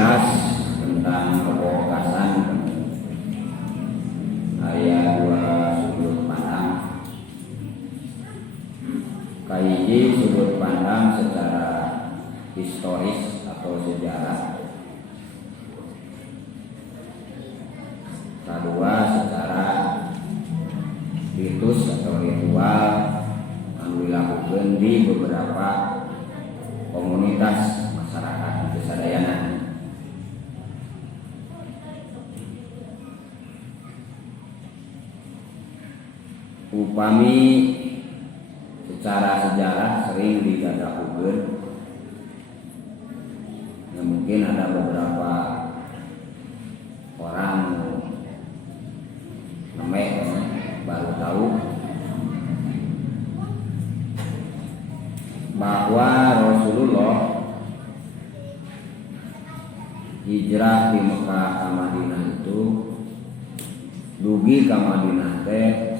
jelas tentang pembokasan aya dua sudut pandang. Kahiji sudut pandang secara historis atau sejarah, kedua secara ritus atau ritual yang dilakukan di beberapa komunitas masyarakat di Sadayana. Upami secara sejarah sering digadahukeun, ya mungkin ada beberapa orang baru tahu bahwa Rasulullah hijrah di Mekah ke Madinah itu dugi ke Madinah teh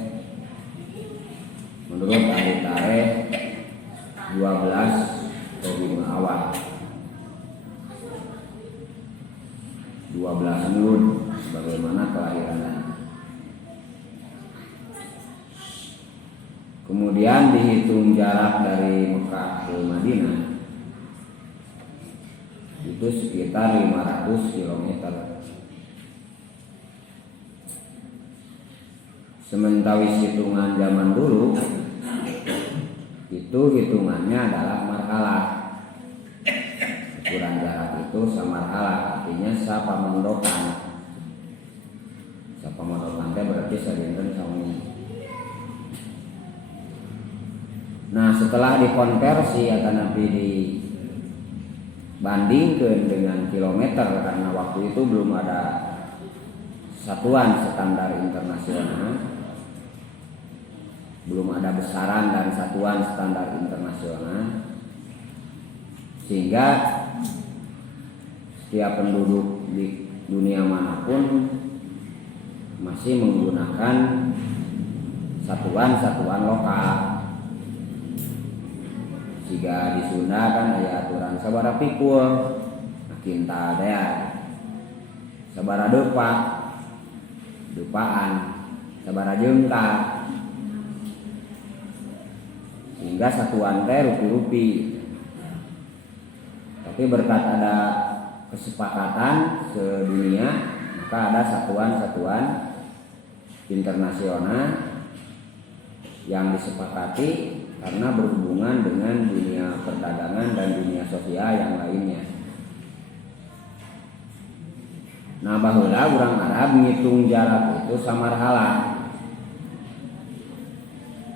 menurut ahli tarikh 12 Rabiul Awal 12 Mulud sebagaimana kelahirannya. Kemudian dihitung jarak dari Mekah ke Madinah itu sekitar 500 km. Sementawis hitungan zaman dulu itu hitungannya adalah marhalah. Ukuran jarak itu samarhalah, artinya sapamondokan. Sapamondokan teh berarti sadinten sauni. Nah, setelah dikonversi akan nanti dibandingkan dengan kilometer karena waktu itu belum ada satuan standar internasional, belum ada besaran dan satuan standar internasional, sehingga setiap penduduk di dunia manapun masih menggunakan satuan-satuan lokal. Jika di Sunda kan ada aturan sabara pikul, kintal dea, sabara depak, dupaan, sabara jengkal, sehingga satuan teh rupi-rupi. Tapi berkat ada kesepakatan sedunia, maka ada satuan-satuan internasional yang disepakati karena berhubungan dengan dunia perdagangan dan dunia sosial yang lainnya. Nah, baheula urang Arab ngitung jarak itu samarhalah.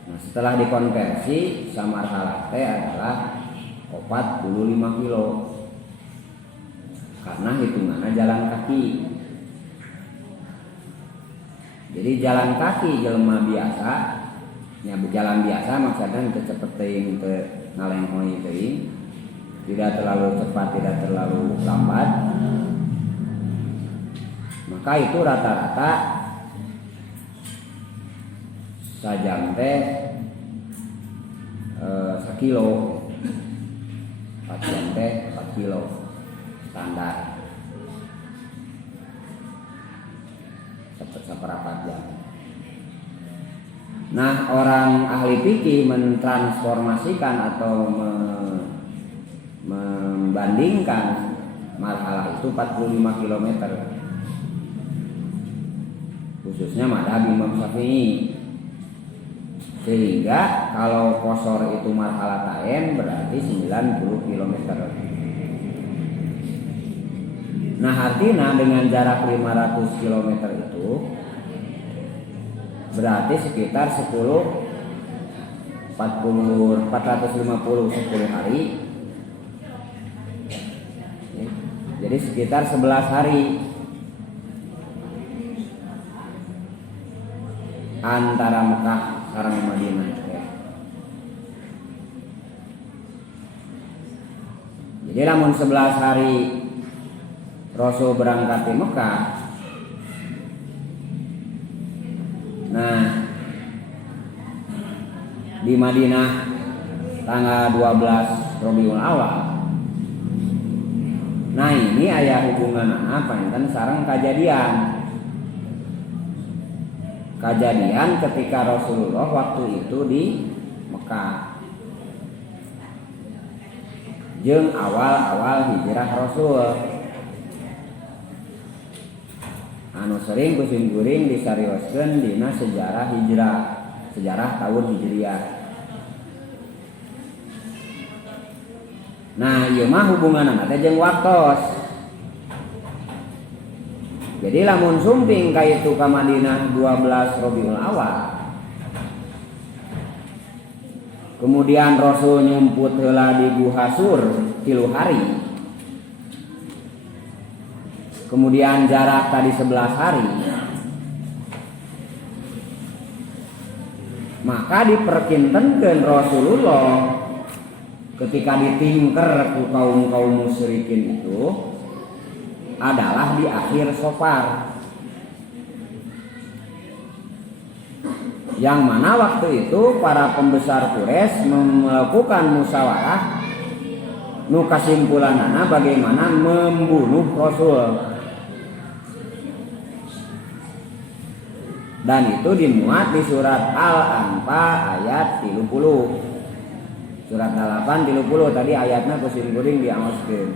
Nah, setelah dikonversi samarhalah teh adalah 45 kilo. Karena hitungannya jalan kaki. Jadi jalan kaki jelema biasa, ya berjalan biasa maksudnya untuk cepetin ke ngalenghoy teuing, tidak terlalu cepat, tidak terlalu lambat. Maka itu rata-rata sajam teh 1 kilo, 4 jam teh 4 kilo standar, seperempat jam. Nah, orang ahli fikih mentransformasikan atau membandingkan marhalah itu 45 km. Khususnya mazhab Imam Syafi'i. Sehingga kalau qashar itu marhalah ta'in berarti 90 km. Nah, artinya dengan jarak 500 km itu berarti sekitar 450 10 hari. Jadi sekitar 11 hari antara Mekah sareng Madinah. Jadi lamun 11 hari Rasul berangkat di Mekah, nah di Madinah tanggal 12 Rabiul Awal Nah ini aya hubungan panten sareng kejadian ketika Rasulullah waktu itu di Mekah jeung awal-awal hijrah Rasul anu sering kusim-kuring disarioskeun dina sejarah hijrah, sejarah tahun Hijriah. Nah ieu mah hubunganna teh jeung waktos. Jadi lamun sumping kaitu ka Madinah 12 Rabiul Awal. Kemudian Rasul nyumput heula di Guha Sur 3 hari. Kemudian jarak tadi 11 hari. Maka diperkintenkeun Rasulullah ketika ditingker ku kaum-kaum musyrikin itu adalah di akhir Safar. Yang mana waktu itu para pembesar Quraisy melakukan musyawarah nu kasimpulanana bagaimana membunuh Rasul. Dan itu dimuat di surat Al-Anfal ayat 30. Surat 8 30 tadi ayatnya kusim-kuring diangoskeun.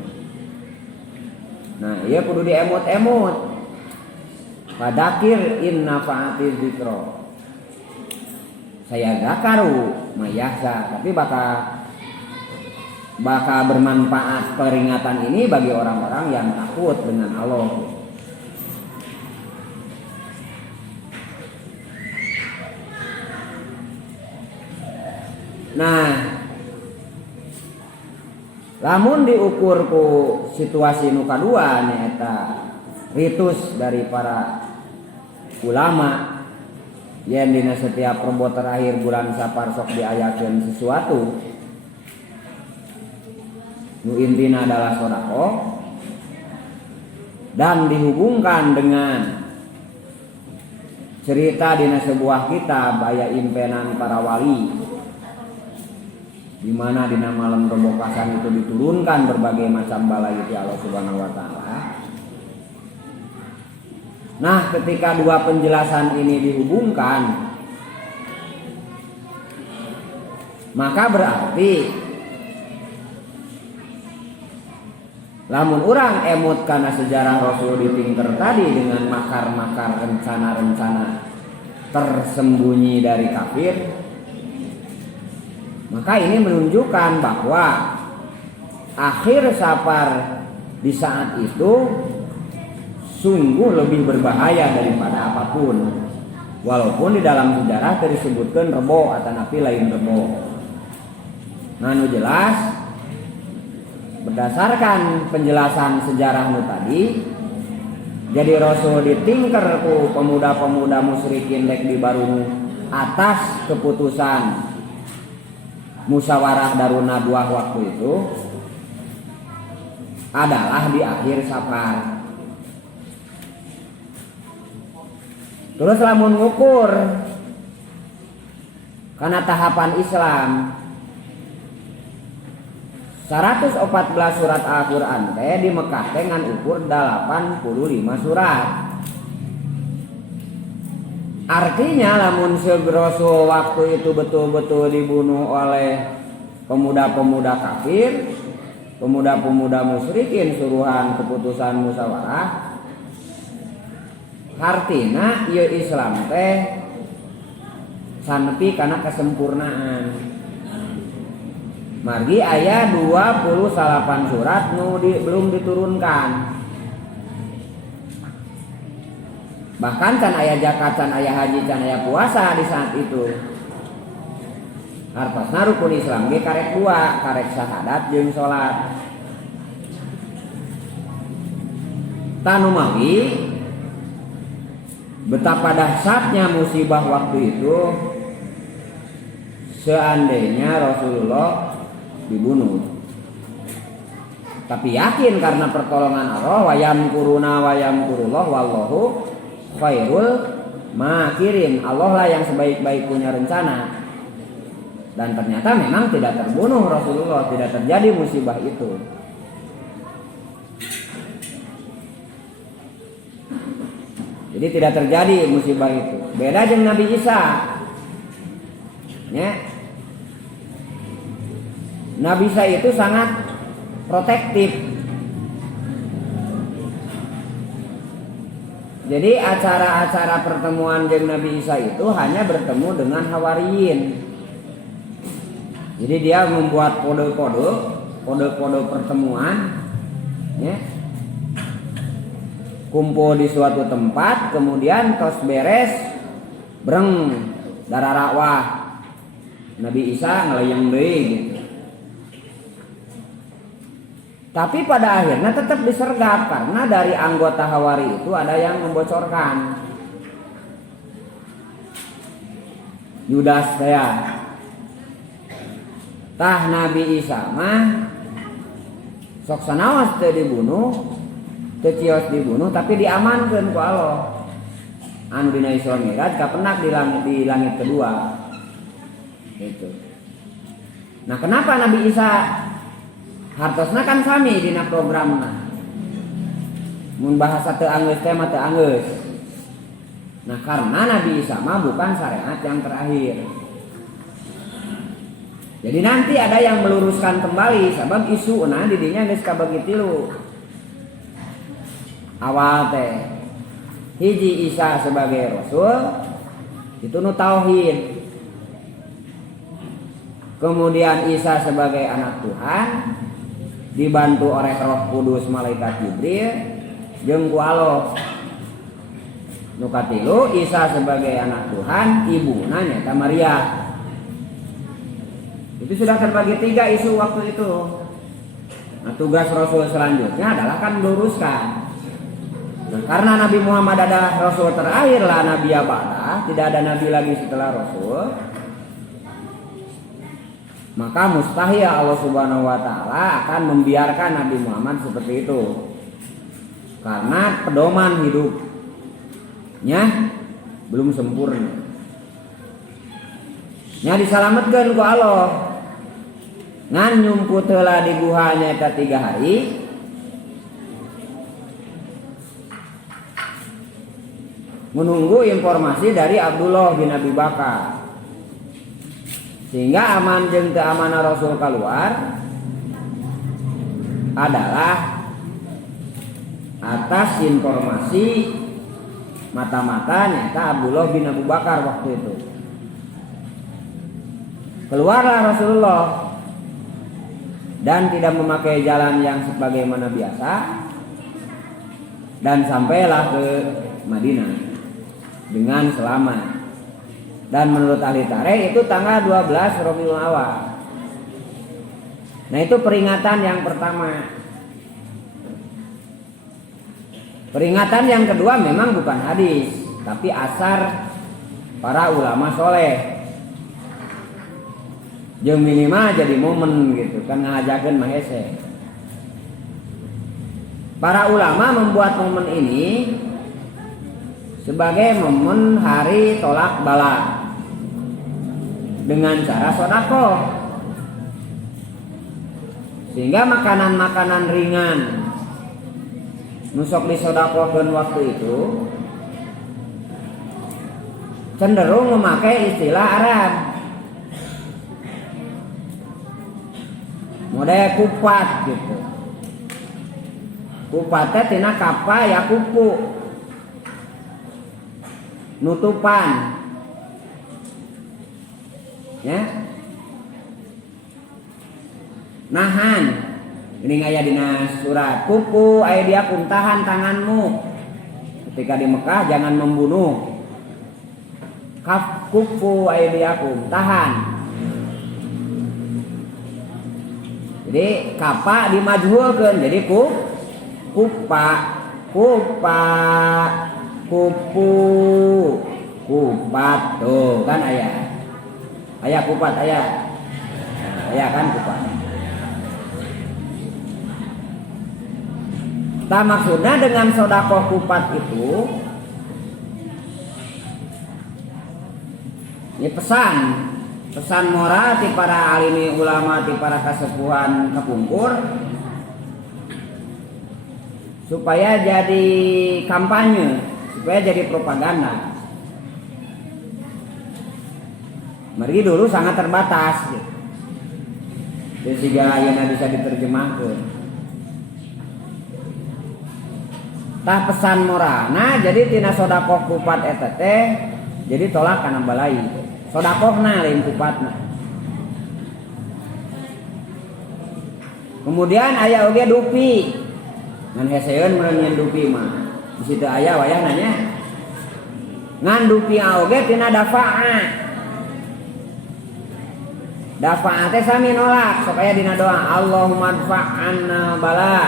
Nah, ieu kudu diemut-emut. Fadzakir in nafa'ati dzikra. Saya zakaru mayahsa, tapi bakal bermanfaat peringatan ini bagi orang-orang yang takut dengan Allah. Nah, lamun diukur ku situasi nu kadua nyaeta ritus dari para ulama yen dina setiap rebo terakhir bulan Safar sok diayakeun sesuatu nu intina adalah sedekah dan dihubungkan dengan cerita dina sebuah kitab aya impenan para wali di mana dina malam rembokasan itu diturunkan berbagai macam bala itu Allah Subhanahu wa taala. Nah, ketika dua penjelasan ini dihubungkan, maka berarti lamun urang emut karena sejarah Rasul ditingker tadi dengan makar-makar rencana-rencana tersembunyi dari kafir, maka ini menunjukkan bahwa akhir Safar di saat itu sungguh lebih berbahaya daripada apapun. Walaupun di dalam sejarah disebutkan rebo atau napi lain rebo. Nah, nu jelas berdasarkan penjelasan sejarah nu tadi, jadi Rasul ditingker ku pemuda-pemuda musyrikin lek dibarung atas keputusan musyawarah Darun Nadwah waktu itu adalah di akhir Safar. Terus lamun ngukur karena tahapan Islam 114 surat Al-Quran di Mekah dengan ukur 85 surat. Artinya lamun Rasul waktu itu betul-betul dibunuh oleh pemuda-pemuda kafir, pemuda-pemuda musyrikin suruhan keputusan musyawarah, artinya ieu Islam teh sanepi kana kesempurnaan. Margi aya 28 surat nu belum diturunkan. Bahkan can aya zakat, can aya haji, can aya puasa di saat itu. Hartosna rukun Islam ge karek 2, karek syahadat jeung salat. Tanu mawi betapa dahsyatnya musibah waktu itu seandainya Rasulullah dibunuh. Tapi yakin karena pertolongan Allah, wayam kuruna wayam kurullah wallahu khairul makirin. Allah lah yang sebaik-baik punya rencana. Dan ternyata memang tidak terbunuh Rasulullah, tidak terjadi musibah itu. Jadi tidak terjadi musibah itu. Beda dengan Nabi Isa. Ya. Nabi Isa itu sangat protektif. Jadi acara-acara pertemuan dengan Nabi Isa itu hanya bertemu dengan Hawariyin. Jadi dia membuat kode-kode pertemuan, ya. Kumpul di suatu tempat, kemudian tos beres, breng darah rakwah Nabi Isa ngelayang deui gitu. Tapi pada akhirnya tetap disergap karena dari anggota Hawari itu ada yang membocorkan. Yudas saya. Tah Nabi Isa mah sok sanaos teu dibunuh, teu cios dibunuh tapi diamankeun ku Allah. Anu dina Isra Mi'raj kapenak di langit kedua. Gitu. Nah, kenapa Nabi Isa hartosna kan sami dina programna. Mun bahasa teu anggeus teh mah teu anggeus. Nah, karena Nabi Isa mah bukan syariat yang terakhir. Jadi nanti ada yang meluruskan kembali sebab isuna di dinya geus kabagi tilu. Awal teh hiji Isa sebagai rasul itu nu tauhid. Kemudian Isa sebagai anak Tuhan dibantu oleh Roh Kudus malaikat Jibril jeung ku Allah. Nu katilu Isa sebagai anak Tuhan, ibuna nyaeta Maria. Itu sudah terbagi 3 isu waktu itu. Nah, tugas Rasul selanjutnya adalah kan meluruskan. Nah, karena Nabi Muhammad adalah Rasul terakhir lah Nabi Abadah, tidak ada Nabi lagi setelah Rasul. Maka mustahil Allah Subhanahu wa Ta'ala akan membiarkan Nabi Muhammad seperti itu. Karena pedoman hidupnya belum sempurna. Nya disalametkeun ku Allah. Ngan nyumput heula di guhanya eta 3 hari. Menunggu informasi dari Abdullah bin Abi Bakar. Sehingga aman jeung teu amanah Rasul keluar adalah atas informasi mata-mata nyata Abdullah bin Abu Bakar waktu itu. Keluarlah Rasulullah dan tidak memakai jalan yang sebagaimana biasa dan sampailah ke Madinah dengan selamat. Dan menurut ahli tarikh itu tanggal 12 Rabiul Awal. Nah, itu peringatan yang pertama. Peringatan yang kedua memang bukan hadis, tapi asar para ulama soleh. Jeung minimal jadi momen gitu kan ngajakeun mah hese. Para ulama membuat momen ini sebagai momen hari tolak bala dengan cara sedekah. Sehingga makanan-makanan ringan nusok disedekahkeun waktu itu cenderung memakai istilah Arab. Model kupat gitu. Kupatnya tina kapa ya kupu. Nutupan. Ya. Nahan. Ini aya dina surat. Kupu aya dia kuntahan tanganmu. Ketika di Mekah jangan membunuh. Kaf kupu aya dia kuntahan. Jadi kapa dimajhulkeun jadi kupa kupu kupat tuh kan aya kupat aya kan kupat. Nah, maksudnya dengan sedekah kupat itu ini pesan moral ti para alimi ulama ti para kasepuhan kapungkur supaya jadi kampanye supaya jadi propaganda. Mari dulu sangat terbatas gitu. Jadi sehingga ayeuna bisa diterjemahkan. Tah pesan moralna jadi tina sodakoh kupat eta teh jadi tolak kana balai. Sodakohna lain kupatna. Kemudian aya oge dupi. Ngan heseun meureun dupi mah. Di situ aya wayah nanya. Ngan dupi oge tina dafa'a. Dafa'a teh sami nolak supaya dina doa Allahumma dfa'anna bala.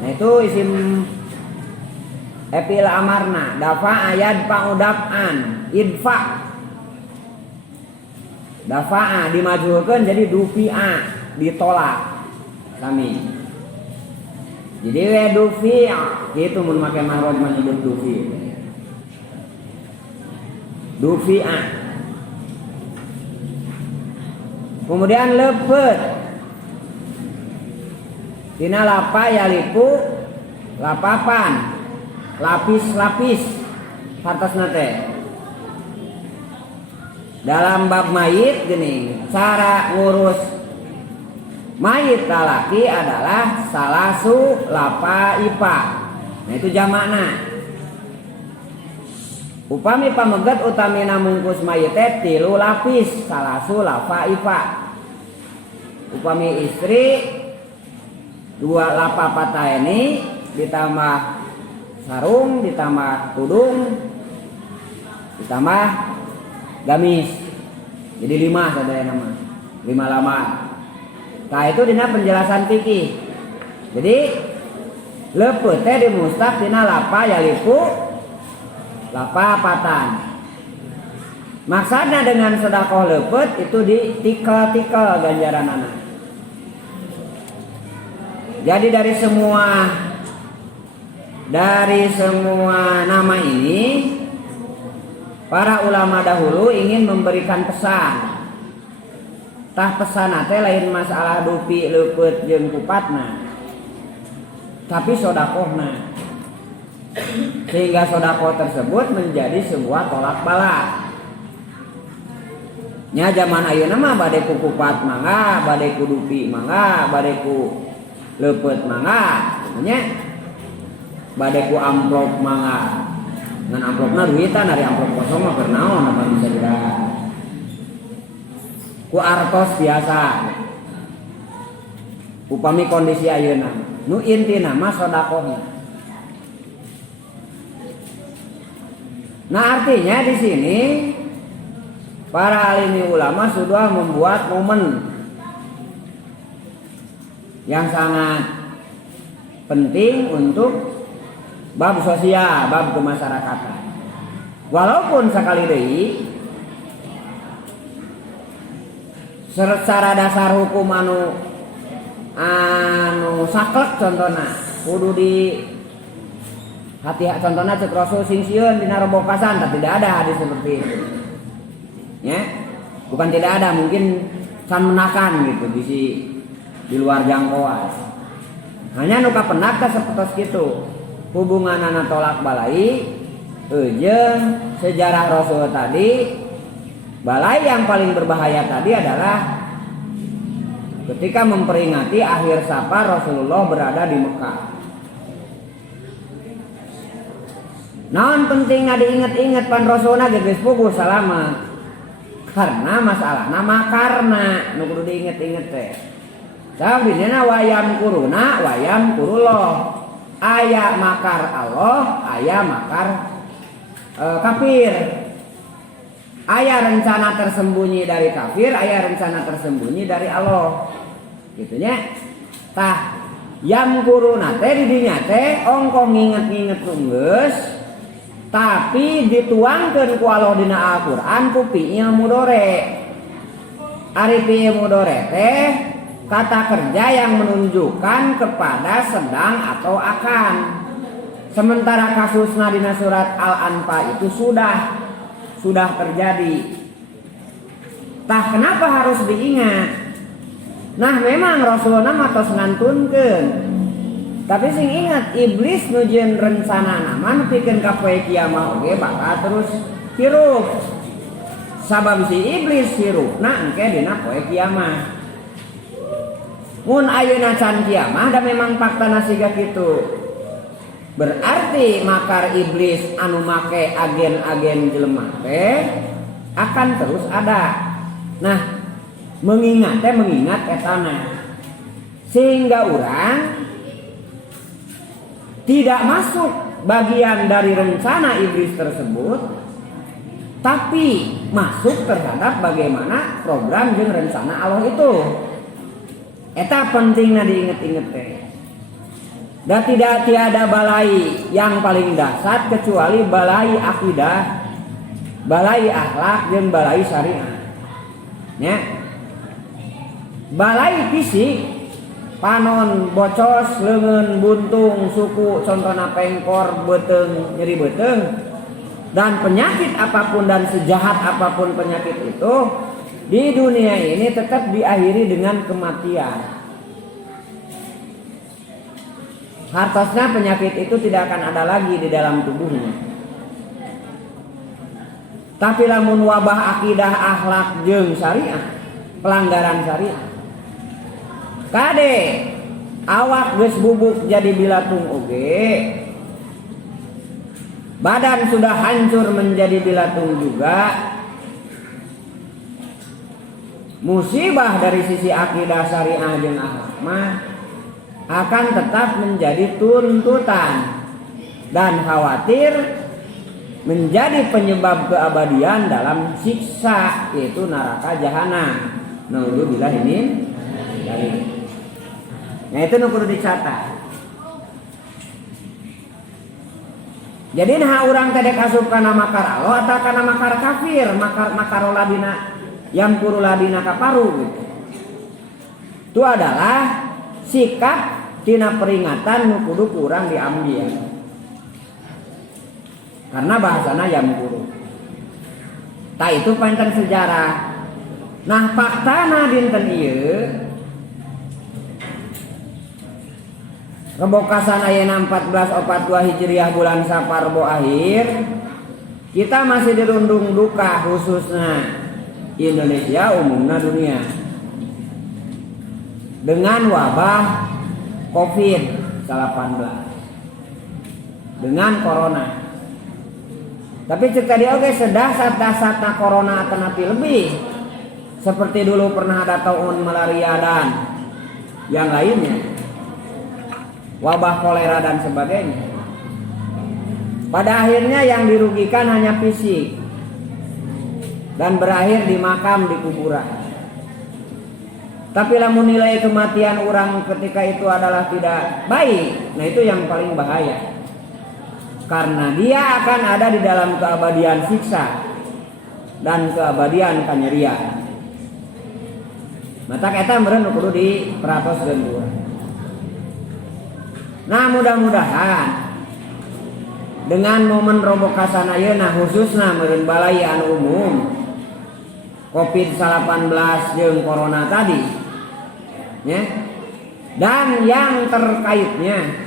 Nah itu isim epil amarna dafa'a yadfa'u daf'an idfa'. Dafa'a dimajukeun jadi dufi'a ditolak sami. Jadi we dufi'a gitu mun make mahraj menyebut dufi. Dufi'a. Kemudian lepet. Tina lapa yalipu lapapan. Lapis-lapis hartosna teh. Dalam bab mayit gini, cara ngurus mayit laki adalah salasu lapa ipa. Nah itu jamakna. Upami pamegat utamina mungkus mayit teh 3 lapis salasu lapa ipa. Upami istri 2 lapa patah ini ditambah sarung, ditambah tudung, ditambah gamis. Jadi 5 sadaya nama. 5 lama. Nah itu dina penjelasan fikih. Jadi lepet teh dimustaq dina lapa yaliku lapa patan. Maksudnya dengan sedekah lepet itu ditikel-tikel ganjaranana. Jadi dari semua nama ini para ulama dahulu ingin memberikan pesan. Tah pesan teh lain masalah dupi leupeut jeung kupatna. Tapi sodakohna. Sehingga sodakoh tersebut menjadi sebuah tolak bala. Nya zaman ayeuna mah bade ku kupat mangga, bade ku dupi mangga, bade ku leupeut mangga. Nya bade ku amplop mangga. Ngan amplopna duitan dari amplop kosong mah keur naon apa bisa dira. Ku artos biasa. Upami kondisi ayeuna, nu intina mah sedekahna. Nah artinya di sini para alimi ulama sudah membuat momen yang sangat penting untuk bab sosial, bab kemasyarakatan. Walaupun sekali deui secara dasar hukum anu saklek contohna kudu di hati contohna cek Rasul sing sieun dina rebokasan, tapi tidak ada hadis seperti itu. Ya, bukan tidak ada, mungkin can menakan gitu di luar jangkauan. Hanya nu kapenak teh sapertos kitu. Hubungan anak tolak balai jeung sejarah Rasul tadi, balai yang paling berbahaya tadi adalah ketika memperingati akhir safar Rasulullah berada di Mekah. Naon pentingna diinget-inget pan Rasulna geus puguh salamet. Karena masalahna makarna nu kudu diinget-inget teh. Sabdina wayam kuruna wayam kurullah. Aya makar Allah, aya makar kafir. Aya rencana tersembunyi dari kafir, aya rencana tersembunyi dari Allah. Gitunya. Tah yam kuruna teh di dinya teh ongko nginget-nginget geus tapi dituangkeun ku Allah dina Al-Qur'an ku fi'il mudhari. Ari fi'il mudhari teh kata kerja yang menunjukkan kepada sedang atau akan. Sementara kasusna dina surat Al-Anfal itu sudah terjadi. Tah kenapa harus diingat? Nah memang Rasulullah matos ngantunkeun Tapi sing ingat iblis nujeun rencana nama nepikeun ka poe kiamah oge bakal terus hirup. Sabab si iblis hirupna engke dina poe kiamah. Mun ayeuna can kiamah da memang faktana siga kitu. Berarti makar iblis anu make agen-agen jelema teh akan terus ada. Nah, mengingat etana. Sehingga orang tidak masuk bagian dari rencana iblis tersebut, tapi masuk terhadap bagaimana program dan rencana Allah itu. Eta pentingnya diinget-inget teh. Dan tiada balai yang paling dasar kecuali balai akidah, balai akhlak dan balai syariah. Ya. Balai fisik panon, bocos, leungeun, buntung, suku, contohna pengkor, beteung, nyeri beteung, dan penyakit apapun dan sejahat apapun penyakit itu di dunia ini tetap diakhiri dengan kematian. Hartosnya penyakit itu tidak akan ada lagi di dalam tubuhnya. Tapi lamun wabah akidah, akhlak, jeung syariah, pelanggaran syariah, kade awak geus bubuk jadi bilatung oge, badan sudah hancur menjadi bilatung juga. Musibah dari sisi akidah, syariah jeung akhlak mah akan tetap menjadi tuntutan dan khawatir menjadi penyebab keabadian dalam siksa, yaitu neraka jahanam. Naudzubillah min dzalik. Nah itu nu kudu dicatat. Jadi nah urang teh dek asup kana makar Allah atau kana makar kafir, makar ladina yang puru ladina kaparu gitu. Itu adalah sikap tina peringatan nu kudu kurang diambil. Karena bahasana yang puru. Tah itu panten sejarah. Nah faktana dinten ieu Rebokasan ayeuna 1442 Hijriah bulan Saparbo akhir, kita masih dirundung duka khususnya Indonesia umumnya dunia dengan wabah COVID-19, dengan corona. Tapi cek tadi oke sedah saat corona atau napi lebih seperti dulu pernah ada tahun malaria dan yang lainnya, wabah kolera dan sebagainya. Pada akhirnya yang dirugikan hanya fisik dan berakhir di makam, di kuburan. Tapi lamun nilai kematian orang ketika itu adalah tidak baik, nah itu yang paling bahaya. Karena dia akan ada di dalam keabadian siksa dan keabadian kanyerian. Mata kita meureun kudu diperatoskeun dua. Nah mudah-mudahan dengan momen robokasan ayeuna khususna meureun balai anu umum COVID-19 jeung corona tadi ya, dan yang terkaitnya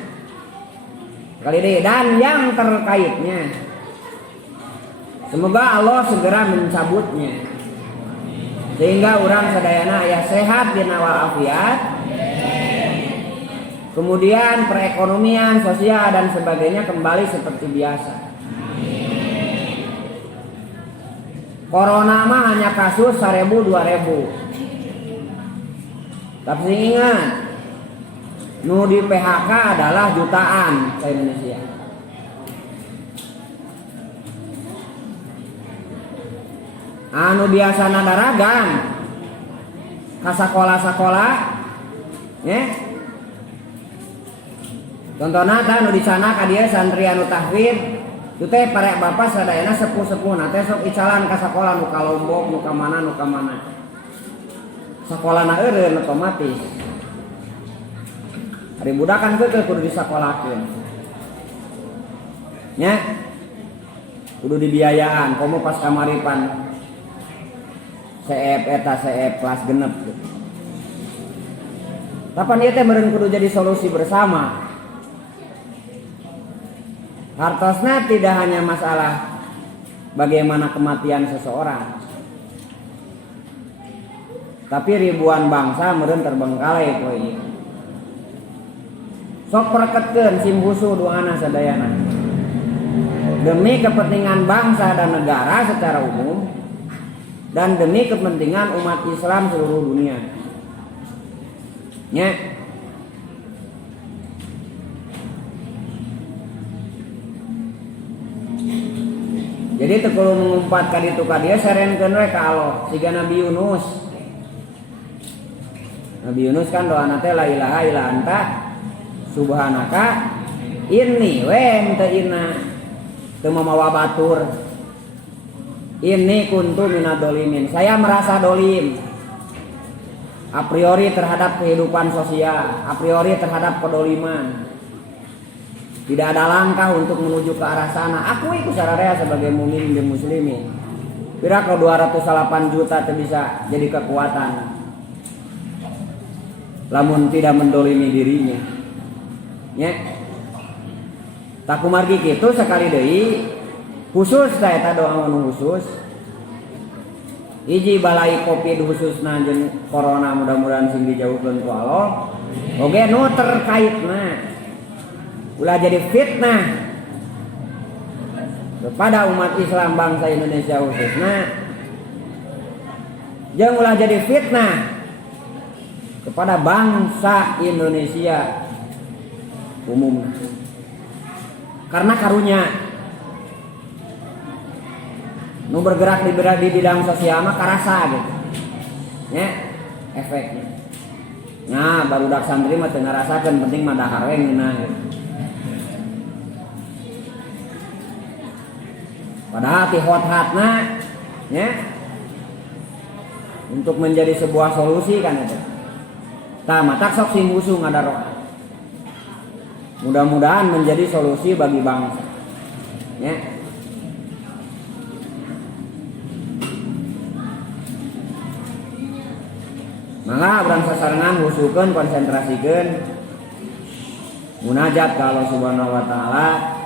kali ini dan yang terkaitnya, semoga Allah segera mencabutnya sehingga orang sadayana aya sehat dina walafiat, kemudian perekonomian, sosial dan sebagainya kembali seperti biasa. Corona mah hanya kasus 1000 2000. Tapi ingat, nu di PHK adalah jutaan ke Indonesia. Anu biasa nadaragan ka sakola-sakola ya. Contohna tah nu di sana ka dieu santri anu tahfidz, itu teh parek bapak sadayana sepuh-sepuh na teh sok icalan ka sakola nu ka Lombok, nu ka mana. Sakolana eureun otomatis. Hari budakan teh kudu disakolakeun. Nya. Kudu dibiayaan, komo pas kamaripan CF kelas genep. Kapan ieu teh meureun kudu jadi solusi bersama. Hartosna tidak hanya masalah bagaimana kematian seseorang, tapi ribuan bangsa meureun terbengkalai poe ieu. Sok perketkeun sim husu doana sadayana. Demi kepentingan bangsa dan negara secara umum dan demi kepentingan umat Islam seluruh dunia. Nya. Jadi teu kudu ngumpat ka ditu ka dieu sarenkeun we ka Allah siga Nabi Yunus. Nabi Yunus kan doana teh la ilaha illa anta subhanaka inni we teu inna teu mamawa batur. Inni kuntu minadolimin. Saya merasa dolim a priori terhadap kehidupan sosial, a priori terhadap kedoliman. Tidak ada langkah untuk menuju ke arah sana. Aku ikut sararea sebagai mukmin dan muslimin. Kira ke 208 juta itu bisa jadi kekuatan. Lamun tidak mendolimi dirinya. Ya. Tak kumargi kitu sekali deui khusus saya eta doa anu khusus. Hiji balai Covid khususna jeung corona mudah-mudahan sing dijauhkeun ku Allah. Oge nu terkaitna ulah jadi fitnah kepada umat Islam bangsa Indonesia khususnya, jangan ulah jadi fitnah kepada bangsa Indonesia umumnya. Karena karunya nu bergerak di bidang sosial mah karasa gitu, ya efeknya. Nah barudak santri mah teu ngarasakeun penting mah dahar we ngeunah gitu. Padahal hot-hatna ya untuk menjadi sebuah solusi kan itu. Tah matak sok sing musuh ngadaroa. Mudah-mudahan menjadi solusi bagi bangsa. Ya. Maka urang sasarengan husukeun konsentrasikeun munajat ka Allah Subhanahu wa taala.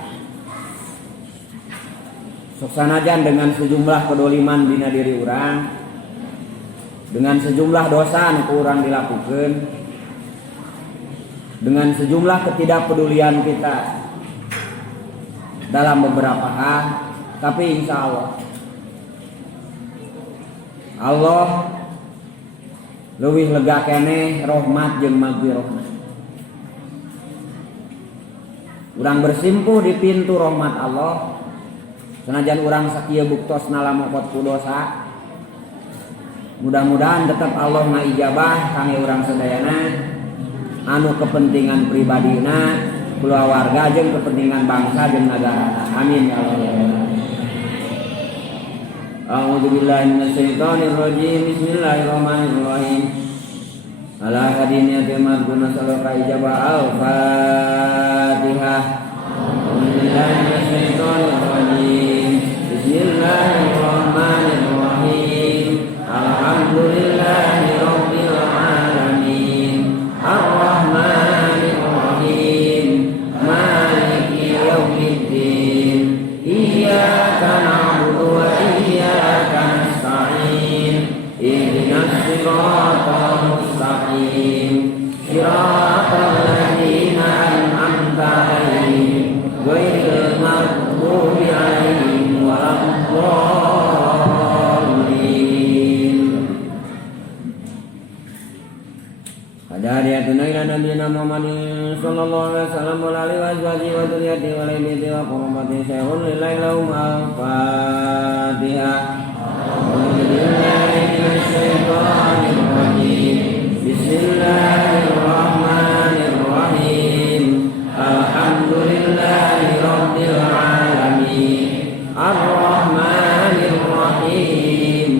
Sanajan dengan sejumlah kedoliman dina diri urang, dengan sejumlah dosa anu urang dilakukeun, dengan sejumlah ketidakpedulian kita dalam beberapa hal, tapi insya Allah leuwih lega keneh rahmat jeung maghfirahna. Urang bersimpuh di pintu rahmat Allah. Senajan urang sakieu buktosna lamokot ku dosa, mudah-mudahan tetap Allah ngaijabah kangge urang sadayana anu kepentingan pribadina, keluarga jeung kepentingan bangsa jeung negara. Amin ya Allah. A'udzubillahi minasyaitonir rajim. Bismillahirrahmanirrahim. Ala hadiniyatil madguna salaka ijabah al-Fatihah. A'udzubillahi minasyaitonir rajim. Bismillahirrahmanirrahim. Alhamdulillahi rabbil alamin. Ar-Rahmanir Rahim. Maliki yaumiddin. Iyyaka na'budu wa iyyaka nasta'in. Ihdinas siratal mustaqim. Siratal ladzina an'amta 'alaihim ghairil maghdubi 'alaihim waladdallin. Hadiyatuna ila nabiyina Muhammadin sallallahu alaihi wasallam wa alihi wa sahbihi wa dzurriyyatihi wa alihi wa qurrati syai'un lillahi lahum al-Fatihah. Bismillahirrahmanirrahim. Alhamdulillahi rabbil alamin. Ar-Rahmanir Rahim.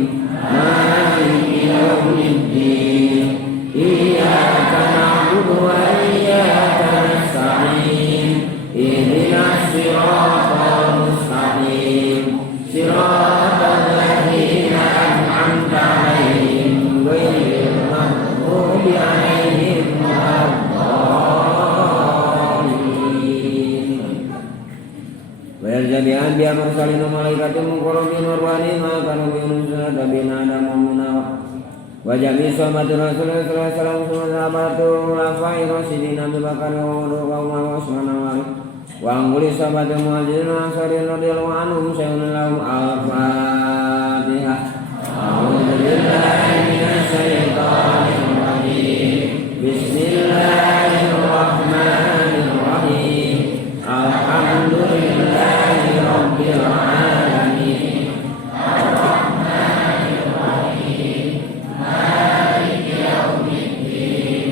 Maliki yaumiddin. Iyyaka na'budu wa iyyaka nasta'in. Ihdinas siratal mustaqim. Siratal ladzina an'amta 'alaihim ghairil maghdubi 'alaihim waladdallin. anbiya mursalin malaikatin muqarrabin warwani malakanu biunusuna tabina adam mu'mina wa jami sahabati rasulullah sallallahu alaihi wasallam sahabatu ulafai rasyidin Abi Bakar wa Umar wa Utsman wa Ali wa angguli sahabati muhajirin wa ansari radhiyallahu anhum sayyidina lahum al-fatihah. A'udzu billahi minasy syaithanir rajim. Bismillahirrahmanirrahim. Alhamdulillahi rabbil alamin. Ar-Rahmanir-Rahim. Maliki yaumiddin.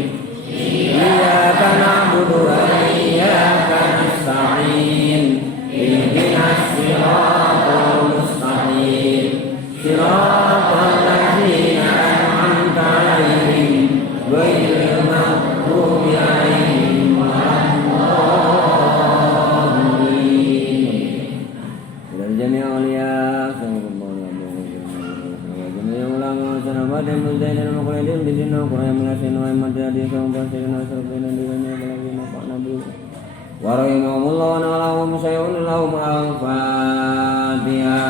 Iyyaka na'budu wa iyyaka nasta'in. Ihdinas siratal mustaqim. Siratal ladzina an'amta 'alaihim ghairil maghdubi 'alaihim waladdallin. Jami' awliya jami' ulama sanabatin muzayyin muqaddin bidin qur'an mulasin wa madadi sawbasina sarfina dinna balagina nabi wa rahimahumullah wa na'alahum sayyidun lahum al-fatihah.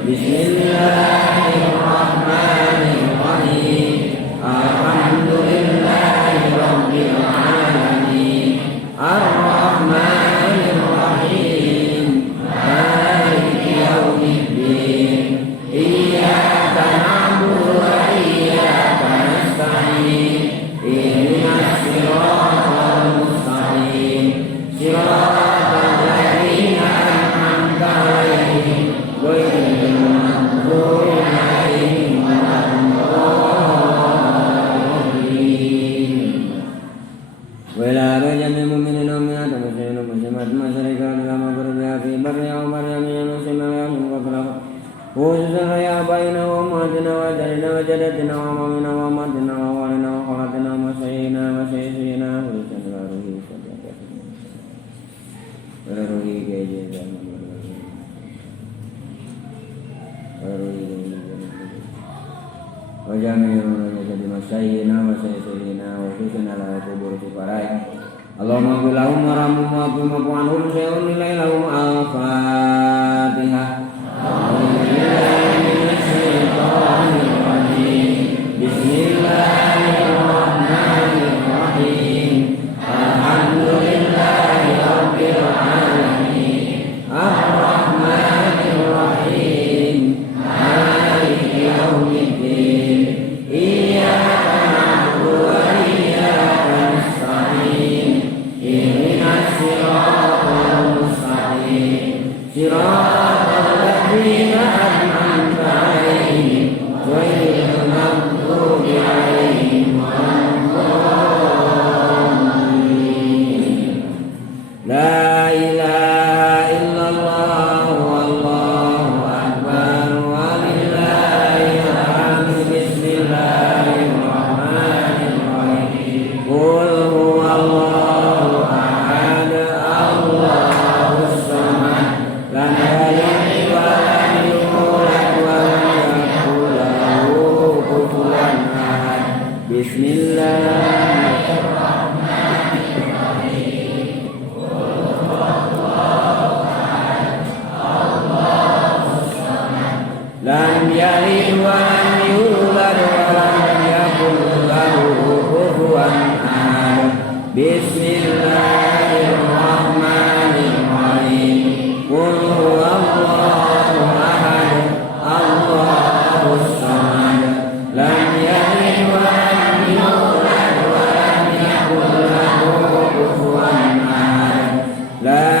Bismillahirrahmanirrahim. Alhamdulillahi rabbil alamin. Ar-Rahmanir-Rahim. Maliki yaumiddin. Iyyaka na'budu wa iyyaka nasta'in. Ihdinas siratal mustaqim. Siratal ladzina an'amta 'alaihim ghairil maghdubi 'alaihim waladdallin. Wa ila rajamil mu'minina wa mu'minat wa muslimina wa muslimat masyarakat dalam berbeda fi barri wa barri min muslimin wa qala khususan ya baina wa madina wa jarina wa jadatina wa mamina wa madina wa walina wa khalatina wa sayyidina wa sayyidina wa sallallahu alaihi wasallam. Wajami'ul jadi masyayina wa sayyidina wa kusina la kubur sifarai. Allahumma bilahum warahmu wa anhum sayyidun ilaihum al-fatihah. Bismillahirrahmanirrahim. Alhamdulillahi rabbil alamin. Ar-Rahmanir-Rahim. Maliki yaumiddin. Iyyaka na'budu wa iyyaka nasta'in. Ihdinas siratal mustaqim. Siratal ladzina an'amta 'alaihim ghairil maghdubi 'alaihim waladdallin. La ilaha illallah wallahu akbar walillahil hamd. Bismillahirrahmanirrahim. Qul huwallahu ahad. Allahus samad. Lam yalid wa lam yulad wa lam yakul lahu kufuwan ahad. Bismillahirrahmanirrahim. Lam yalid wa lam yulad wa lam yakul lahu kufuwan ahad. Bismillahirrahmanirrahim. Qul huwallahu ahad. Allahus samad. Lam yalid wa lam yulad wa lam yakul lahu kufuwan ahad. La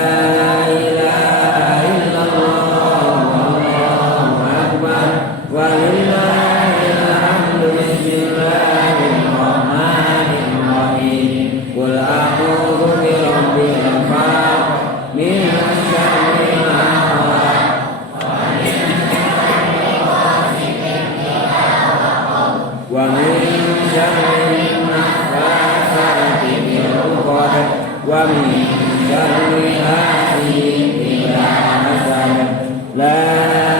ilaha illallah wallahu akbar walillahil hamd. Bismillahirrahmanirrahim. Qul a'udzu birabbil falaq min syarri ma khalaq wa min syarri naffasati fil 'uqad wa min syarri hasidin idza hasad. La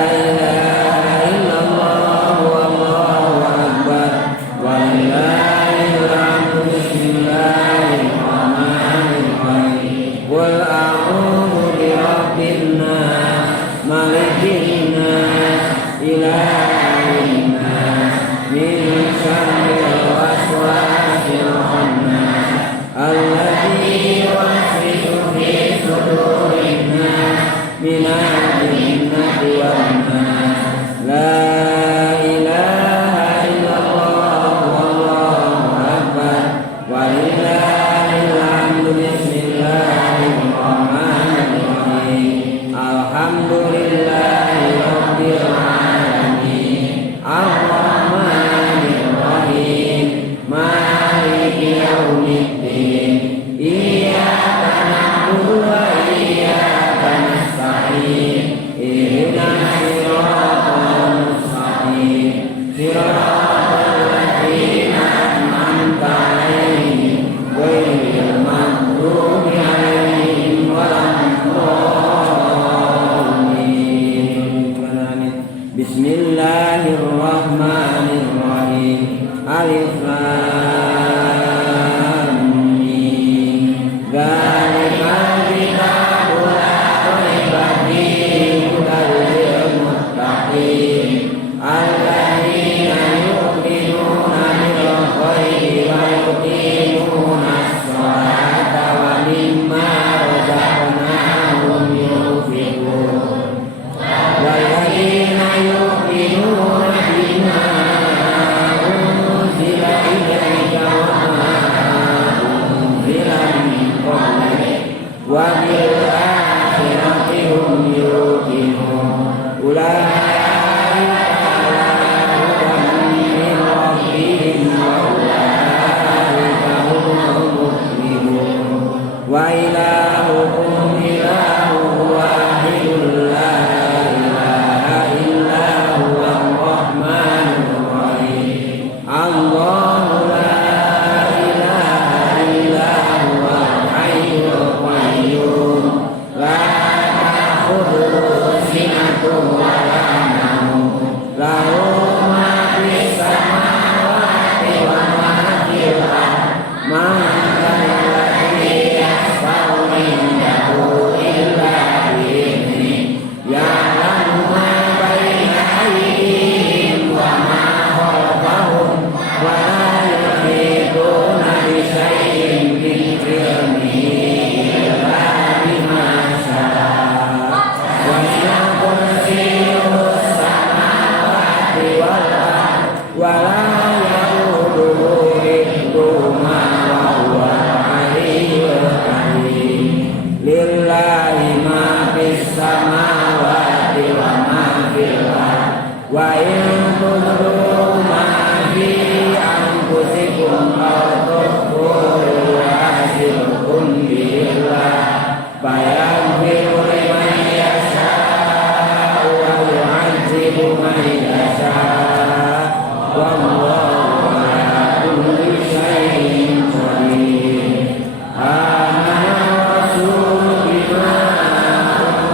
ilaha illallah wallahu akbar walillahil hamd. Bismillahirrahmanirrahim. ilahin nas min syarril waswasil khannas alladzi yuwaswisu fi sudurin nas minal jinnati wan nas. La ilaha illallah wallahu akbar walillahil hamdu. Bismillahirrahmanirrahim. Alhamdulillahi rabbil alamin. Ar-rahmanir rahim. Maliki yaumiddin. Iyyaka na'budu wa iyyaka nasta'in. Ihdinas siratal mustaqim. Siratal ladzina an'amta 'alaihim ghairil maghdubi 'alaihim waladdallin. Bismillahirrahmanirrahim. Alif lam mim. Dzalikal kitabu la raiba fihi hudal lil muttaqin alladzina yu'minuna bil ghaibi wa yuqimunas sholata wa mimma razaqnahum yunfiqun walladzina yu'minuna bima unzila ilaika wa ma unzila min qablik wa bil akhirati hum yuqinun. Ulaika ala hudan min rabbihim wa ulaika humul muflihun. Wa ilahukum ilahun wahidun la ilaha illa huwar rahmanur rahim. Allahu la ilaha illa huwal hayyul qayyum la ta'khudhuhu sinatun wa la nawm lahu ma fis samawati wa ma fil ardh man dhal ladzi yashfa'u indahu illa bi'idhnihi ya'lamu ma baina aydihim wa ma khalfahum wa la yuhituna bi syai'in min ilmihi illa bima syaa. Wasi'a kursiyyuhus samawati wal ardh wa la ya'uduhu hifdhuhuma wa huwal 'aliyyul 'azim. Lillahi ma fis samawati wa ma fil ardh wa in tubdu ma fi anfusikum aw tukhfuhu yuhasibkum billah fayaghfiru liman yasha'u wa yu'adzibu man yasha'u wallahu ala kulli syai'in qadir. Amana rasul bima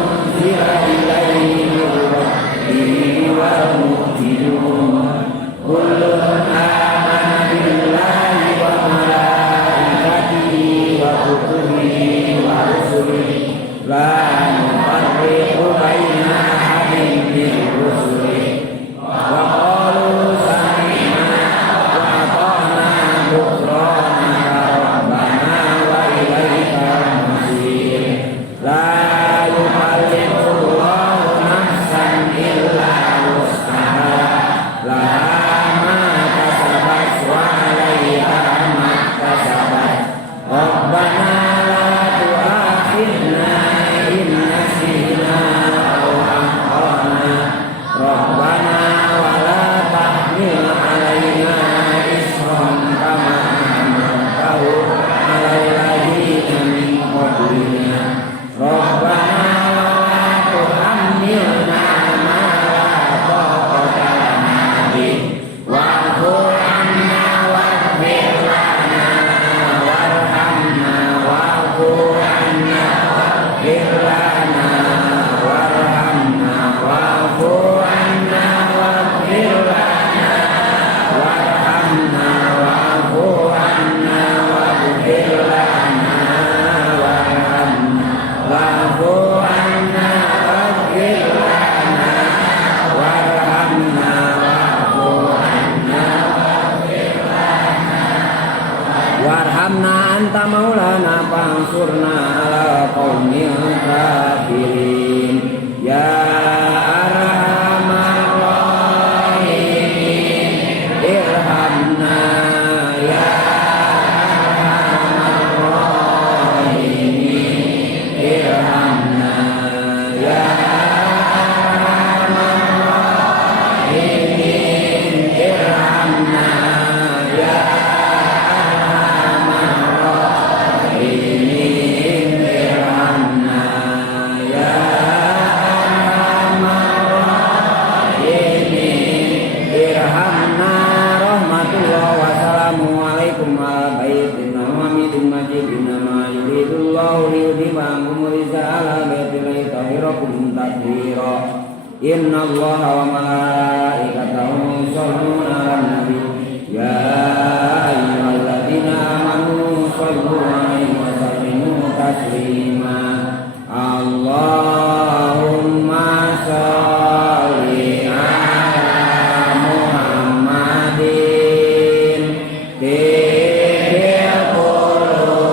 unzila ilaihi min rabbihi wal mu'minun wansurna ala qaumil kafirin. Ya arhamar rahimin irhamna ya arhamar rahimin irhamna ya Inna Allaha wa malaikatahu yusholluna 'alan nabi ya ayyuhalladzina amanu shollu 'alaihi wa sallimu taslima. Allahumma sholli 'ala Muhammadin tibbil qulubi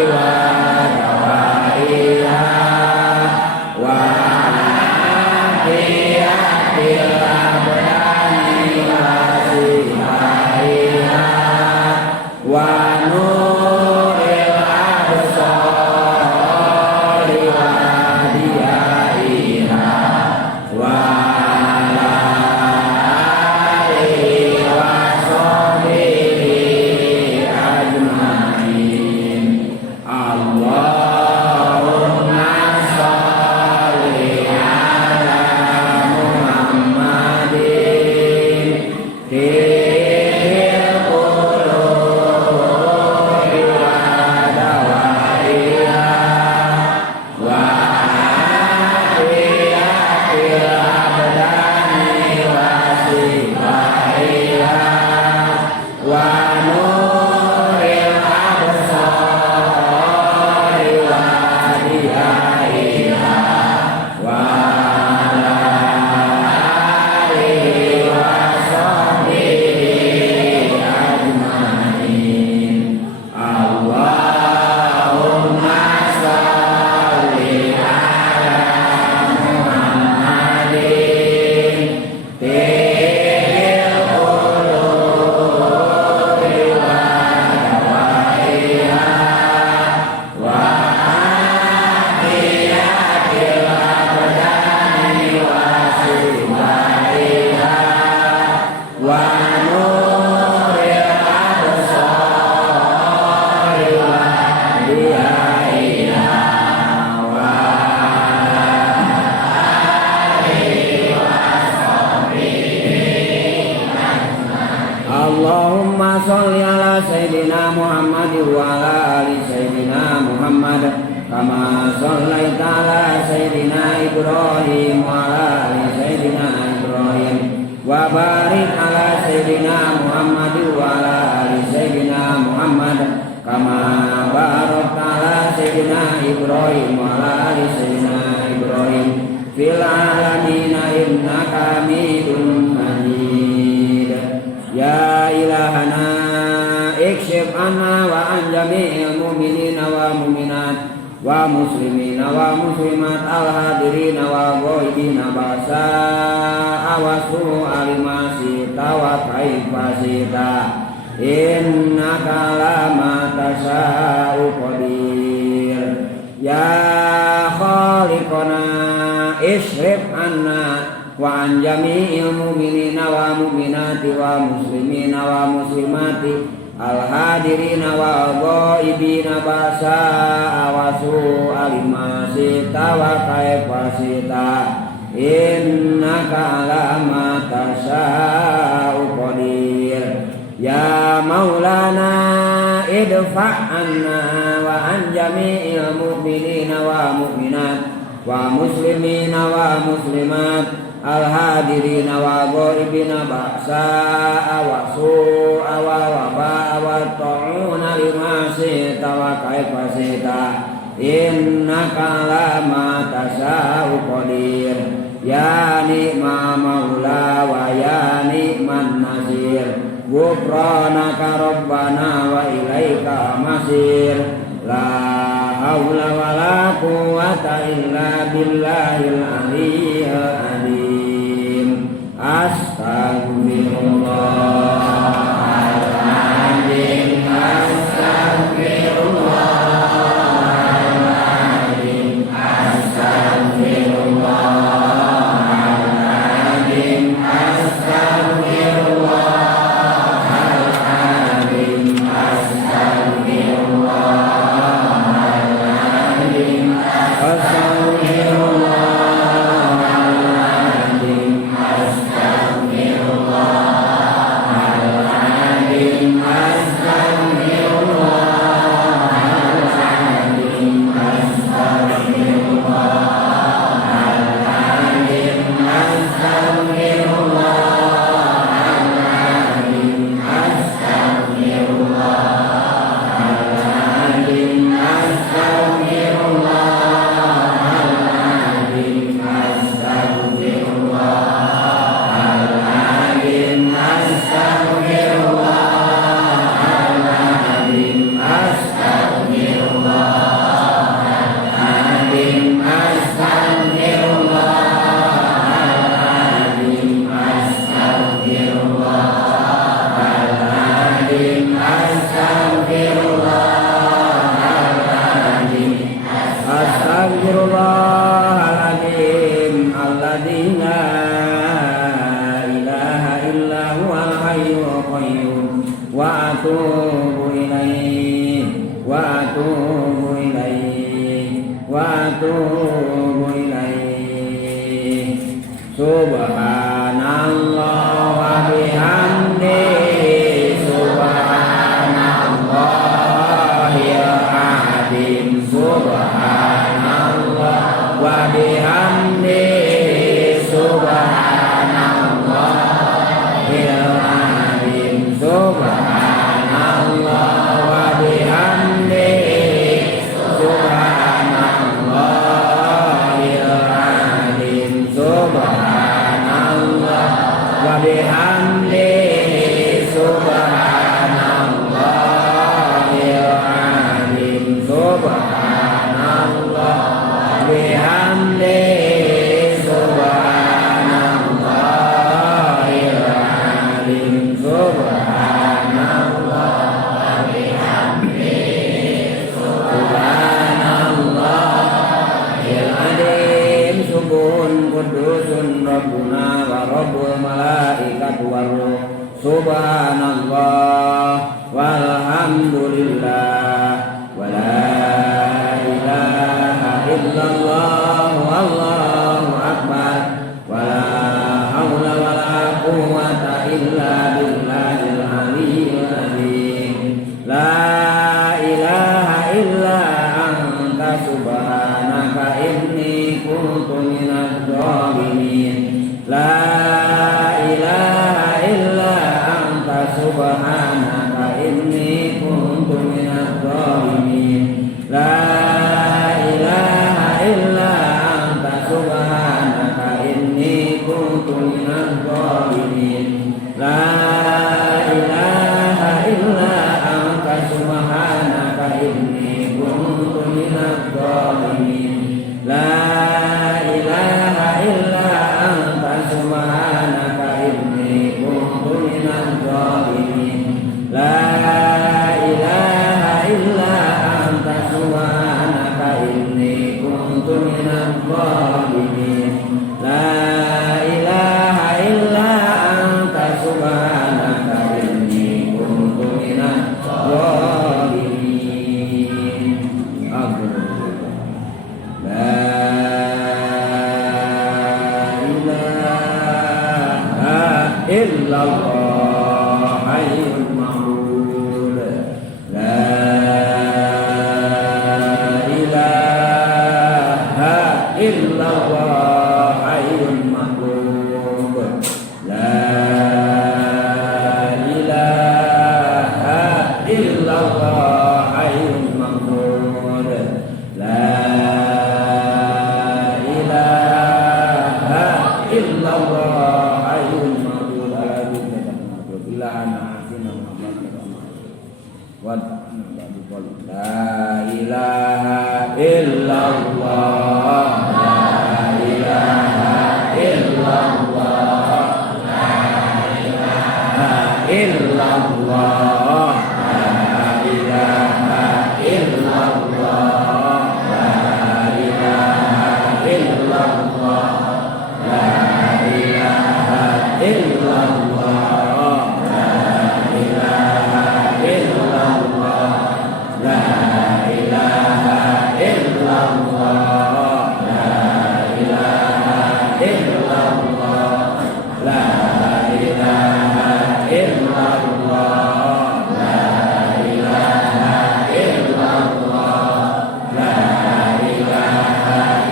wa dawaiha wa Allahumma sholli ala sayyidina Muhammad wa ala ali sayyidina Muhammad kama shallaita ala sayyidina Ibrahim wa ala ali sayyidina Ibrahim wa barik ala sayyidina Muhammad wa ala ali sayyidina Muhammad kama barakta ala sayyidina Ibrahim wa ala ali sayyidina Ibrahim fil alamin innaka Hamidum Majid. Ya ilahana ikshif anna wa an jami'il mu'minina wa mu'minat wa muslimina wa muslimat al-hadirina wa ghaibina basa awasu alimasita wa kaifasita innaka lama tasa'u qadir. Ya khaliqana ishrif anna wa an jami'il mu'minina wa mu'minati wa muslimina wa muslimati al-hadirina wa ghaibina basa awasu alimasita wa kaifasita innaka alama tasa'u qadir. Ya maulana idfa' anna wa an jami'il mu'minina wa mu'minat wa muslimina wa muslimat al-hadirina wa ghaibina ba'sa wa su'a wa waba'a wa ta'una lima sita wa kaifa sita innaka lama tasa'u qadir. Ya ni'ma maula wa ya ni'man nasir ghufranaka rabbana wa ilaika masir. La haula wala quwwata illa billahil aliyyil azim. Astagfirullahaladzim, astagfirullahaladzim, astagfirullahaladzim, astagfirullahaladzim, astagfirullahaladzim, astagfirullahaladzim, astagfirullahaladzim, astagfirullahaladzim, astagfirullahaladzim, astagfirullahaladzim, astagfirullahaladzim, astagfirullahaladzim, astagfirullahaladzim, astagfirullahaladzim, astagfirullahaladzim, astagfirullahaladzim, astagfirullahaladzim, astagfirullahaladzim, astagfirullahaladzim, alladzi la ilaha illa huwal hayyul qayyum, wa atubu ilaihi, wa atubu ilaihi, wa atubu ilaihi. Subhanallah wa bihamdihi, subhanallahil azim, subhanallah wa bihamdihi, subhanallahil azim, subhanallah wa bihamdihi, subhanallahil azim, subhanallah wa bihamdihi, subhanallahil azim, subhanallah wa bihamdihi, subhanallahil azim, subhanallah wa bihamdihi, subhanallahil azim. Subuhun kudusun rabbuna wa rabbul malaikatu warruh. Subhanallah walhamdulillah wa la ilaha illallah wallahu akbar wa la haula wa la quwwata illa billahil aliyyil azim. La ilaha illa anta subhanaka inni kuntu minadh dhalimin. La ilaha illa anta subhanaka inni kuntu minadh dhalimin. La ilaha illa anta subhanaka inni kuntu minadh dhalimin. La ilaha illa anta subhanaka inni kuntu minadh dhalimin. La ilaha illa anta subhanaka inni kuntu minadh dhalimin. La ilaha illa anta subhanaka inni kuntu minadh dhalimin. La ilaha illa anta subhanaka inni kuntu minadh dhalimin. La ilaha illallah hayyul ma'bud. La ilaha illallah hayyul ma'bud. La ilaha illallah hayyul ma'bud. La ilaha illallah hayyul ma'bud. Wa La ilaha illallah, la ilaha illallah, la ilaha illallah, la ilaha illallah, la ilaha illallah, la ilaha illallah, la ilaha illallah, la ilaha illallah, la ilaha illallah, la ilaha illallah, la ilaha illallah, la ilaha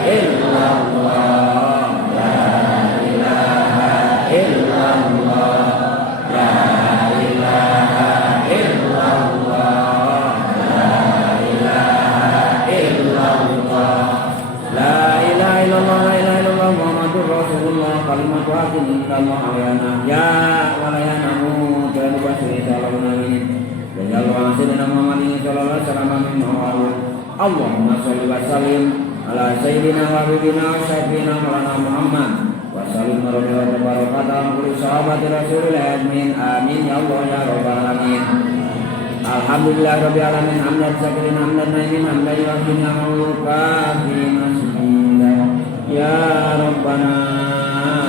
illallah, la ilaha illallah, la ilaha illallah, la ilaha illallah, la ilaha illallah, Muhammadur Rasulullah, kalimatu haqqin indallah alayana ya walayanamu kira basri sallallahu alaihi wa sallam sayyidina Muhammadin sallallahu alaihi wasallam min mawalid Allahumma shalli wa sallim ala sayyidina wa habibina wa syafiina maulana Muhammad wa sallim wa barakatuh kulli sahabati rasulillah amin amin ya Allah ya rabbal alamin. Alhamdulillah rabbil alamin hamdan syakirin hamdan naimin hamdan yakin yukafi masjida ya rabbana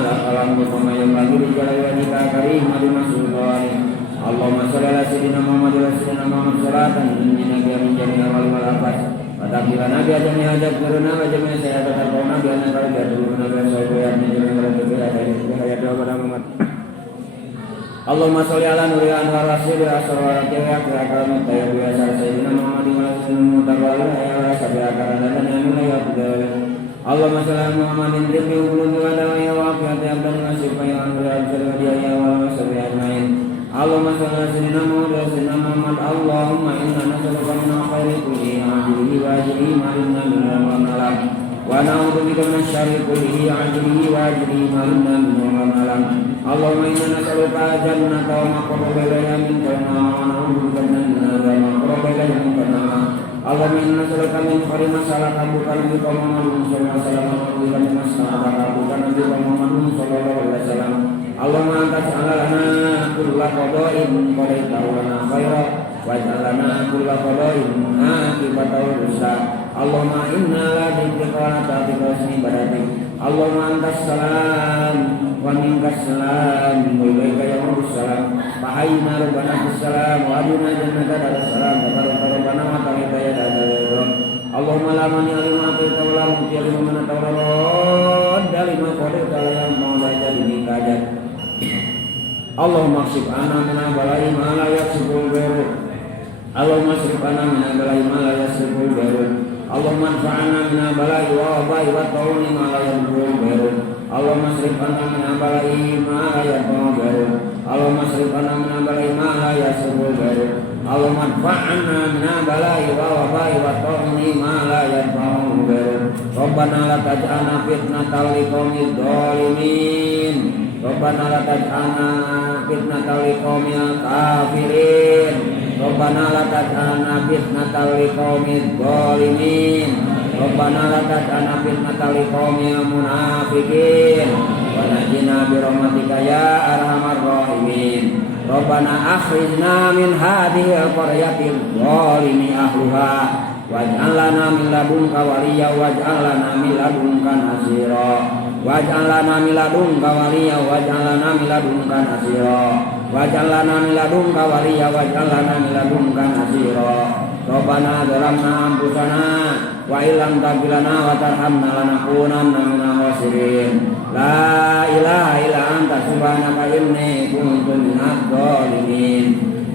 lakal hamdu kama yanbaghi li jalali wajhika karim wa sultani. Allahumma shalli ala sayyidina Muhammad wa sayyidina Muhammad salatan minna min jami'il awal wal akhir wa taqbilana bi ajami hajat nuruna wa jami'i sayyidat al-qawna bi anna qalbana wa sayyidina Muhammad. Allahumma sholli ala nuri anwar rasul ya sallallahu alaihi wa sallam tayyib ya sayyidina Muhammadin wa sallam mutawallil ya sabi akaran dan amin ya rabbal. Allahumma sholli ala Muhammadin tibbi qulubi wa dawa'i wa afiyati abdan wa shifai wa anwar ya wa salli ajmain. Allahumma sholli ala sayyidina Muhammad wa sayyidina Muhammad. Allahumma inna nas'aluka min khairi kulli ajlihi wa ajlihi ma inna min al-alam wa na'udzu bika min syarri kulli ajlihi wa ajlihi ma inna min al-alam. Allahumma inna nas'aluka jannata wa ma qarraba ilayha min qawlin wa na'udzu bika min an-nar wa ma qarraba ilayha min qawlin. Allahumma inna nas'aluka min khairi ma salaka bika min Muhammadin sallallahu alaihi wasallam wa bika min salaka bika min Muhammadin sallallahu alaihi wasallam. Allahumma anta ta'alana kulla qada'in qadaitahu lana khaira waj'al lana kulla qada'in aqibatahu rusak. Allahumma inna la dhikrika wa la ta'tika wa ibadatik. Allahumma antas salam wa minkas salam wa ilaika ya'udus salam. Fahayna rabbana bis salam wa adina jannata dar salam wa rabbana wa ta'ala ya dar. Allahumma la mani alima ta'ala wa la muti alima man ta'ala dalima qadita ya mawla jadi kajat. Allahumma ksif anna min balai ma la yasbul baru. Allahumma ksif anna min balai ma la yasbul baru. Allahumma anfa'na min balai wa wabai wa tauni ma la yasbul baru. Allahumma ksif anna min balai ma la yasbul baru. Allahumma ksif anna min balai ma la yasbul baru. Allahumma anfa'na min balai wa wabai wa tauni ma la yasbul baru. Rabbana la taj'alna fitnatan liqaumidh dhalimin. Rabbana la taj'alna fitnatan liqaumil kafirin. Rabbana la taj'alna fitnatan liqaumidh dhalimin. Rabbana la taj'alna fitnatan liqaumil munafiqin. Wa najina bi rahmatika ya arhamar rahimin. Rabbana akhrijna min hadhihi al-qaryati adh-dhalimi ahluha waj'al lana min ladunka waliyya waj'al lana min ladunka nasira. Waj'al lana min ladunka waliyya waj'al lana min ladunka nasira. Waj'al lana min ladunka waliyya waj'al lana min ladunka nasira. Rabbana zalamna anfusana wa illam taghfir lana wa tarhamna lanakunanna minal khasirin. La ilaha illa anta subhanaka inni kuntu minadh dhalimin.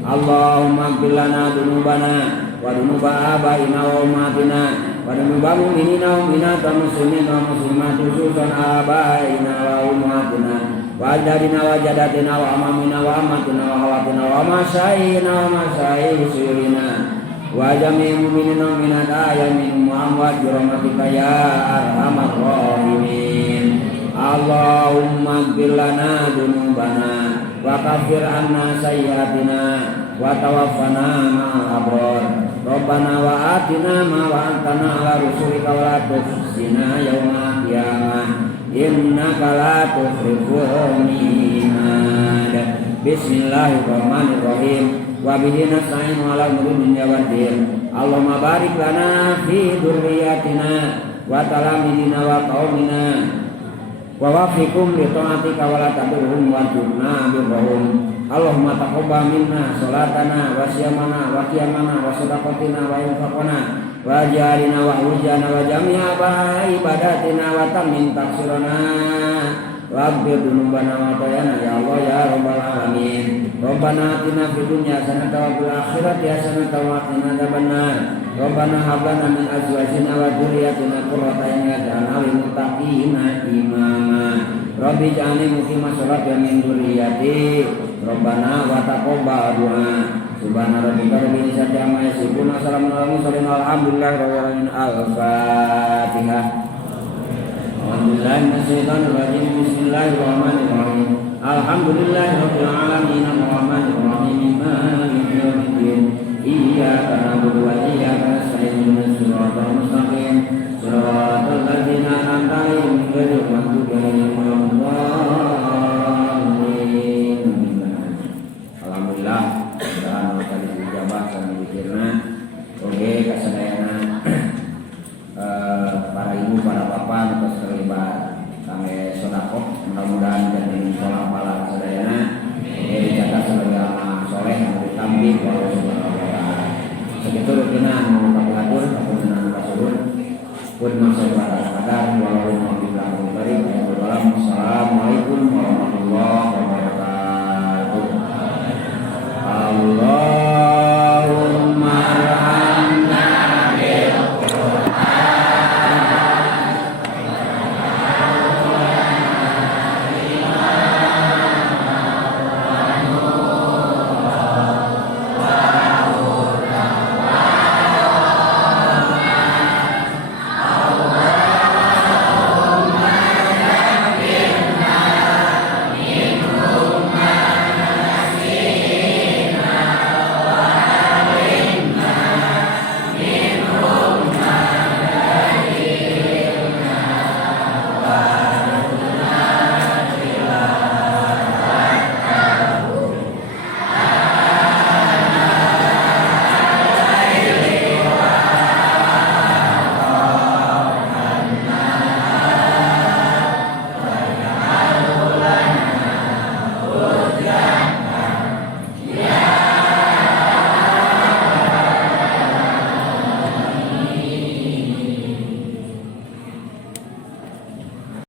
Allahumma ighfir lana dzunubana wa dzunuba abaina wa ummatina wa dzunuba mu'minina wa mu'minat wa muslimina wa muslimat khususan abaina wa ummatina wa ajdadina wa jaddatina wa amamina wa ammatina wa khawatina wa masyayina wa masyayikhina wa jami'il mu'minina wa mu'minat ayamin wa amwat bi rahmatika ya arhamar rahimin. Allahumma ighfir lana dzunubana wa kaffir anna sayyi'atina wa tawaffana ma'al abrar. Rabbana wa atina ma wa'adtana ala rusulika wa la tukhzina yaumal qiyamah innaka la tukhliful mi'ad. Bismillahirrahmanirrahim. Wa bihi nasta'inu ala umuri dunya waddin. Allahumma barik lana fi dzurriyyatina wa talamidina wa qaumina wa wafiqhum li ta'atika wa la tadurhum wa jurna birrahum. Allahumma taqabbal minna salatana wa siyamana wa qiyamana wa sadaqatina wa infaqana wa jarina wa hujana wa jami'a ibadatina wa tammin taqsirana wa aghfir dzunubana wa tayana ya Allah ya rabbal alamin. Rabbana atina fid dunya hasanatan wa fil akhirati hasanatan wa qina adzabannar. Rabbana hab lana min azwajina wa dzurriyyatina qurrata a'yun waj'alna lil muttaqina imama. Rabbi ij'alni muqima sholati wa min dzurriyyati. Rabbana wa taqabbal du'a. Subhana rabbika rabbil izzati amma yasifun wa salamun alal mursalin walhamdulillahi rabbil alamin. Al-Fatihah. Alhamdulillahi minasyaitonir rajim. Bismillahirrahmanirrahim. Alhamdulillahi rabbil alamin. Arrahmanir rahim. Maliki yaumiddin. Iyyaka na'budu wa iyyaka nasta'in. Ihdinas siratal mustaqim. Siratal ladzina an'amta 'alaihim ghairil maghdubi 'alaihim waladdallin. Alhamdulillah, dan kali dijabah sama dikirna. Oke, kasadayana para ibu, para bapak, terus terlibat sampai sodakoh, mudah-mudahan jadi sholat malam kasadayana. Oke, dicatat sebagai amal soleh yang ditambih oleh Allah. Segitu rutinah mau mengatur, aku senang kasurun, pun masuk pada kadar walau